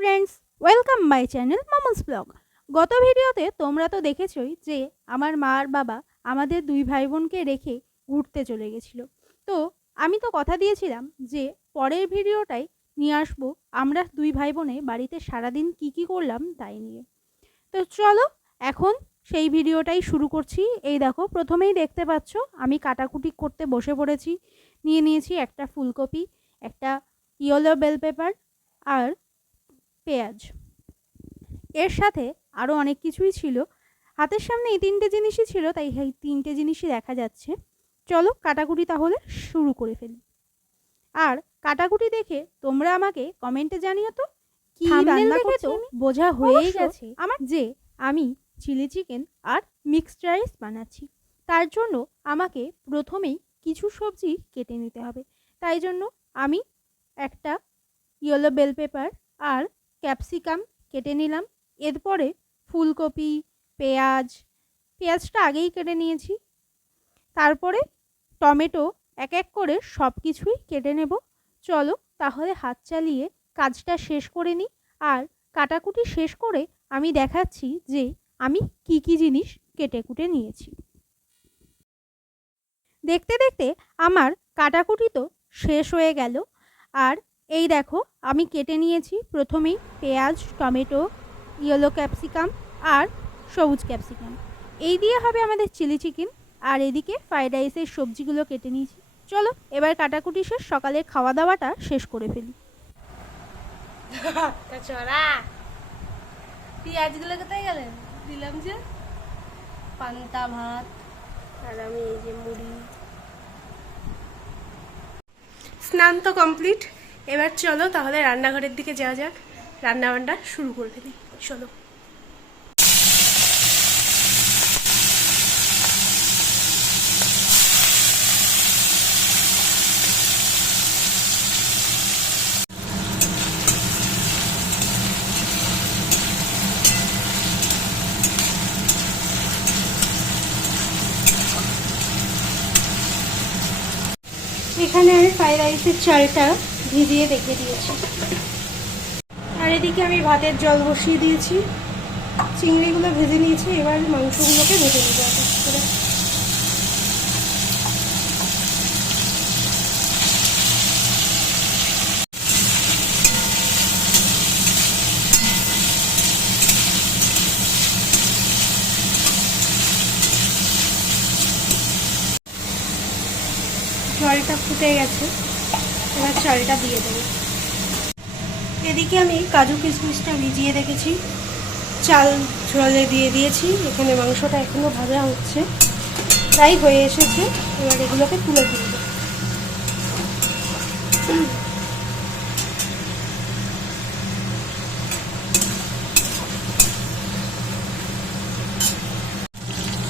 Friends welcome my channel Mamus blog গত ভিডিওতে তোমরা তো দেখেছই যে আমার মা আর বাবা আমাদের দুই ভাই বোনকে রেখে ঘুরতে চলে গেছিল। তো আমি তো কথা দিয়েছিলাম যে পরের ভিডিওটাই নিয়ে আসব আমরা দুই ভাই বোনে বাড়িতে সারাদিন কি কি করলাম তাই নিয়ে। তো চলো এখন সেই ভিডিওটাই শুরু করছি। এই দেখো, প্রথমেই দেখতে পাচ্ছ আমি কাটাকুটি করতে বসে পড়েছি। নিয়ে নিয়েছি একটা ফুলকপি, একটা ইয়েলো বেল পেপার আর পেঁয়াজ। এর সাথে আরও অনেক কিছুই ছিল। হাতের সামনে এই তিনটে জিনিসই ছিল তাই এই তিনটে জিনিসই দেখা যাচ্ছে। চলো কাটাকুটি তাহলে শুরু করে ফেলি। আর কাটাকুটি দেখে তোমরা আমাকে কমেন্টে জানিও তো কি রান্না করছ? বোঝা হয়েই গেছে আমার যে আমি চিলি চিকেন আর মিক্সড রাইস বানাচ্ছি। তার জন্য আমাকে প্রথমেই কিছু সবজি কেটে নিতে হবে। তাই জন্য আমি একটা ইয়েলো বেল পেপার আর ক্যাপসিকাম কেটে নিলাম। এরপরে ফুলকপি, পেঁয়াজ, পেঁয়াজটা আগেই কেটে নিয়েছি। তারপরে টমেটো এক এক করে সব কিছুই কেটে নেব। চলো তাহলে হাত চালিয়ে কাজটা শেষ করে নিই আর কাটাকুটি শেষ করে আমি দেখাচ্ছি যে আমি কি কি জিনিস কেটে কুটে নিয়েছি। দেখতে দেখতে আমার কাটাকুটি তো শেষ হয়ে গেল। আর এই দেখো, আমি কেটে নিয়েছি প্রথমেই পেঁয়াজ, টমেটো, ইয়েলো ক্যাপসিকাম আর সবুজ ক্যাপসিকাম। এই দিয়ে হবে আমাদের চিলি চিকেন, আর এদিকে ফ্রাইড রাইসের সবজিগুলো কেটে নিয়েছি। চলো, এবার কাটাকুটি শেষ, সকালের খাওয়া দাওয়াটা শেষ করে ফেলি। পেঁয়াজগুলো কোথায় গেলেন দিলাম যে পান্তা, ভাত, আর আমি এই যে মুড়ি। স্নান তো কমপ্লিট। এবার চলো তাহলে রান্নাঘরের দিকে যাওয়া যাক। রান্না বান্না শুরু করে ফেলি চলো। এখানে আমি ফ্রাইড রাইসের চালটা ভিজিয়ে রেখে দিয়েছি। আর এদিকে আমি ভাতের জল বসিয়ে দিয়েছি। চিংড়িগুলো ভেজে নিয়েছি, এবার মাংসগুলোকে ভেজে এক এক করে। জলটা ফুটে গেছে। এবার চালটা দিয়ে দেবো। এদিকে আমি কাজু কিশমিশটা ভিজিয়ে রেখেছি। চাল জলে দিয়ে দিয়েছি। এখানে মাংসটা এখনও ভাজা হচ্ছে। প্রায় হয়ে এসেছে। এবার এগুলোকে তুলে তুলব।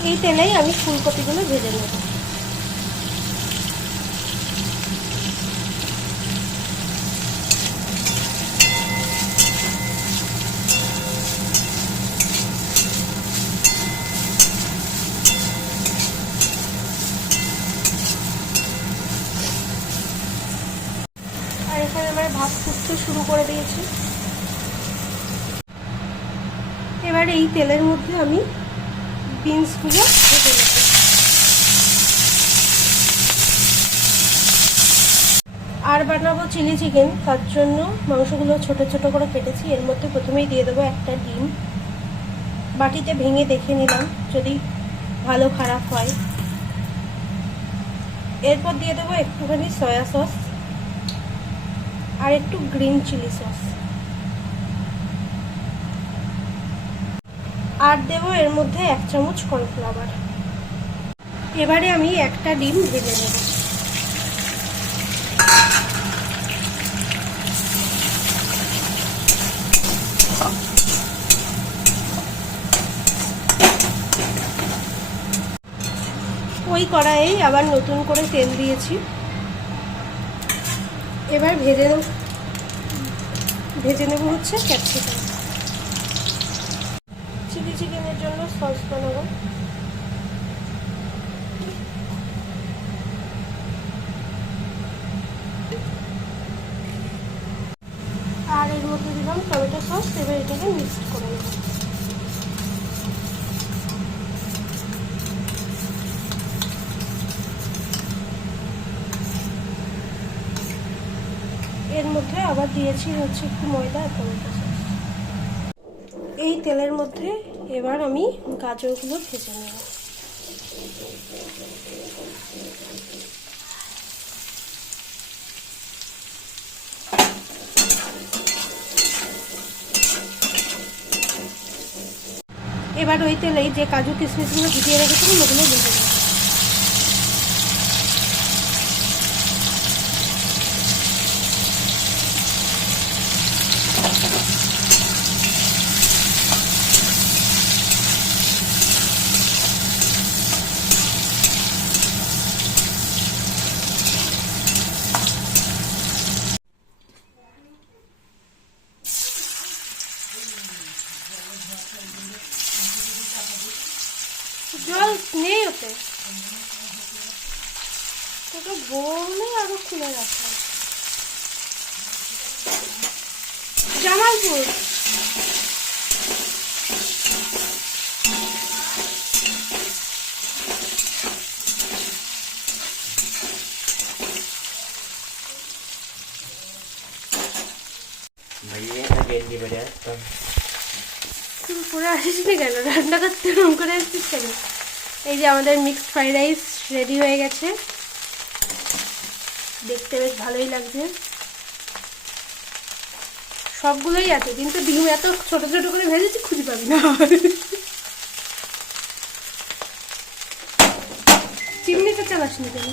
এই তেলেই আমি ফুলকপিগুলো ভেজে নেব আর এখানে আমার ভাত ফুটতে শুরু করে দিয়েছি এবার এই তেলের মধ্যে আমি বিনসগুলো ভেজে নেব। আর বানাবো চিলি চিকেন, তার জন্য মাংসগুলো ছোট ছোট করে কেটেছি। এর মধ্যে প্রথমেই দিয়ে দেবো একটা ডিম। বাটিতে ভেঙে দেখে নিলাম, যদি ভালো খারাপ হয়। এরপর দিয়ে দেবো একটুখানি সয়া সস আর একটু গ্রিন চিলি সস আর দেব এর মধ্যে এক চামচ কর্নফ্লাওয়ার। এবারে আমি একটা ডিম ভেজে নেব। ওই কড়াইয়ে আবার নতুন করে তেল দিয়েছি। এবার ভেজে ভেজে নেব হচ্ছে ক্যাপসিকাম। চিকেনের জন্য সস বানাবো। আর এর মধ্যে দিলাম টমেটো সস, এবার এটাকে মিক্স করে নেব। এর মধ্যে আবার দিয়েছি হচ্ছে একটু ময়দা আর টমেটো এই তেলের মধ্যে এবার আমি গাজরগুলো ভেজে নেব। এবার ওই তেলেই যে কাজু কিশমিশগুলো ভিজিয়ে রেখেছিলাম, ওগুলো ভেজে নেব জল নেই ওতে তোকে বললে আরও খুলে রাখলাম জামালপুর। কেন? রান্না করতে করে আসছিস কেন? এই যে আমাদের মিক্সড ফ্রাইড রাইস রেডি হয়ে গেছে। দেখতে বেশ ভালোই লাগছে। সবগুলোই আছে, কিন্তু ডিম এত ছোট ছোট করে ভেজেছি, খুঁজে পাবি না। চিমনিটা চালাস নি কেন?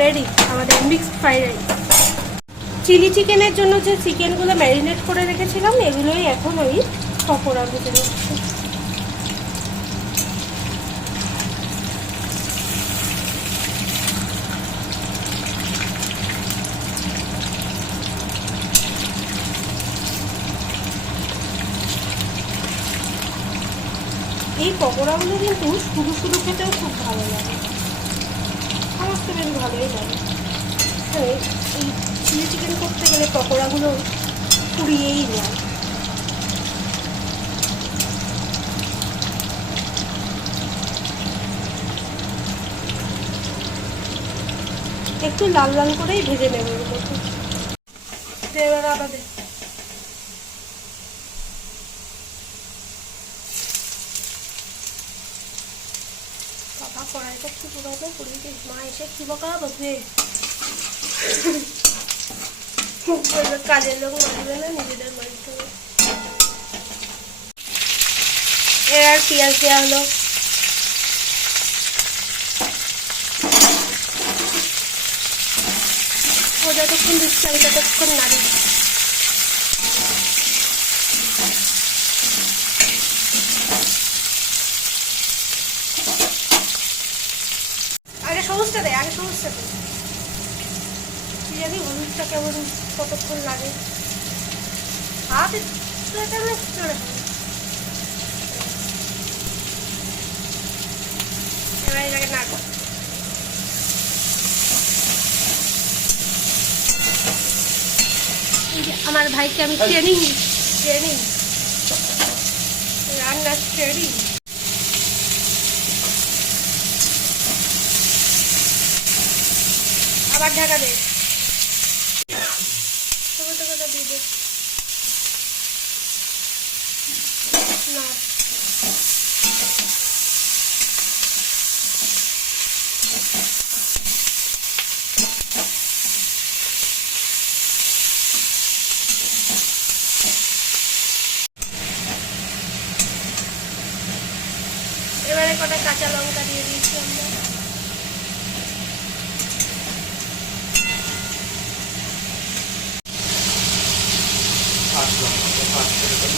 রেডি আমাদের মিক্সড ফ্রাইড রাইস চিলি চিকেনের জন্য যে চিকেনগুলো ম্যারিনেট করে রেখেছিলাম, এগুলোই এখন ওই পকোড়া নিচ্ছি এই পকোড়াগুলো কিন্তু শুরু শুরু খেতেও খুব ভালো লাগে। আমার তো বেশ ভালোই লাগে। হ্যাঁ, এই চিলি চিকেন করতে গেলে পকোড়াগুলো পুড়িয়েই নেয় একটু লাল লাল করেই ভেজে নেব ওগুলোকে দে এবার আদা দে বাবা কড়াইটা একটু পুরাবে দিস মা এসে কি বকা বলবে, কাজের লোক মারবে না নিজেদের মারতে হবে পেঁয়াজ দেওয়া হলো। ও যতক্ষণ দিচ্ছে আমি ততক্ষণ নাড়ি আগে সবুজটা দে আগে সবুজটা কি জানি হলুদটা কেমন কতক্ষণ লাগে। হাত না। এবার এটাকে আমার ভাইকে আমি ট্রেনিং ট্রেনিং রান্নার ট্রেনিং আবার ঢাকা দে। টমেটো কাটা দিয়ে দে। না। এবারে কটা কাঁচা লঙ্কা দিয়ে দিয়েছি আমরা।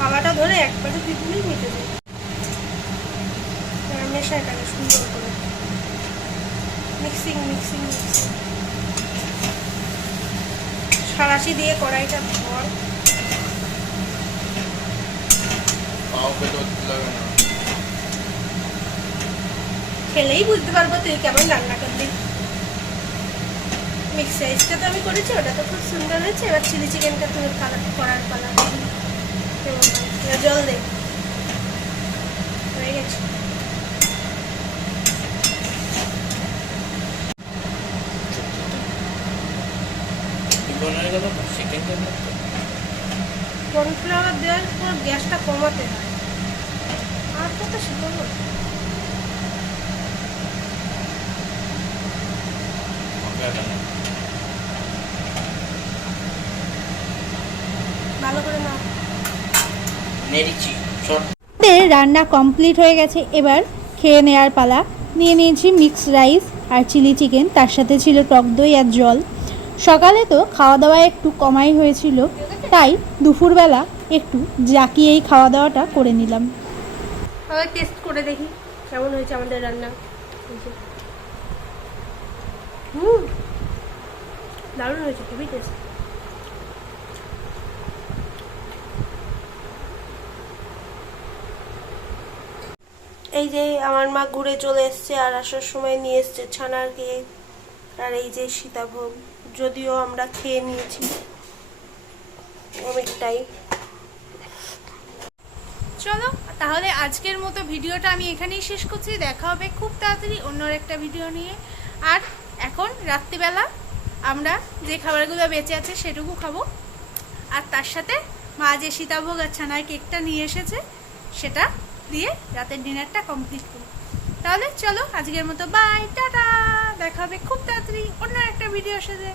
পালাটা ধরে একবারে মিটে এবার মেশা এটাকে সুন্দর করে মিক্সিং মিক্সিং মিক্সিং সারাশি দিয়ে কড়াইটা ধর। খেলেই বুঝতে পারব তুই কেমন রান্না করলি। মিক্স রাইসটা তো আমি করেছি ওটা তো খুব সুন্দর হয়েছে। এবার চিলি চিকেনটা তুমি কালার করার পালা। জল কর্নফ্লাওয়ার দেওয়ার পর গ্যাসটা কমাতে হয়। আর কত শিখব ভালো করে না নেড়েছি শর্ট আমাদের রান্না কমপ্লিট হয়ে গেছে এবার খেয়ে নেওয়ার পালা। নিয়ে নিয়েছি মিক্সড রাইস আর চিলি চিকেন তার সাথে ছিল টক দই আর জল। সকালে তো খাওয়া দাওয়া একটু কমাই হয়েছিল তাই দুপুরবেলা একটু জাকিয়েই খাওয়া দাওয়াটা করে নিলাম। টেস্ট করে দেখি কেমন হয়েছে আমাদের রান্না। দারুণ হয়েছে খুবই টেস্ট এই যে আমার মা ঘুরে চলে এসছে আর আসার সময় নিয়ে এসছে ছানার কেক আর এই যে সীতাভোগ। যদিও আমরা খেয়ে নিয়েছি। অনেকটাই। চলো, তাহলে আজকের মতো ভিডিওটা আমি এখানেই শেষ করছি। দেখা হবে খুব তাড়াতাড়ি অন্য একটা ভিডিও নিয়ে। আর এখন রাত্রিবেলা আমরা যে খাবারগুলো বেঁচে আছে সেটুকু খাব। আর তার সাথে মা যে সীতাভোগ আর ছানার কেকটা নিয়ে এসেছে, সেটা দিয়ে রাতের ডিনারটা কমপ্লিট করি তাহলে চলো, আজকের মতো বাই টাটা। দেখা হবে খুব তাড়াতাড়ি অন্য একটা ভিডিও সাথে।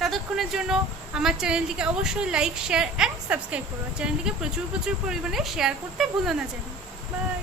ততক্ষণের জন্য আমার চ্যানেলটিকে অবশ্যই লাইক শেয়ার অ্যান্ড সাবস্ক্রাইব করো। চ্যানেলটিকে প্রচুর প্রচুর পরিমাণে শেয়ার করতে ভুলো না জানি বাই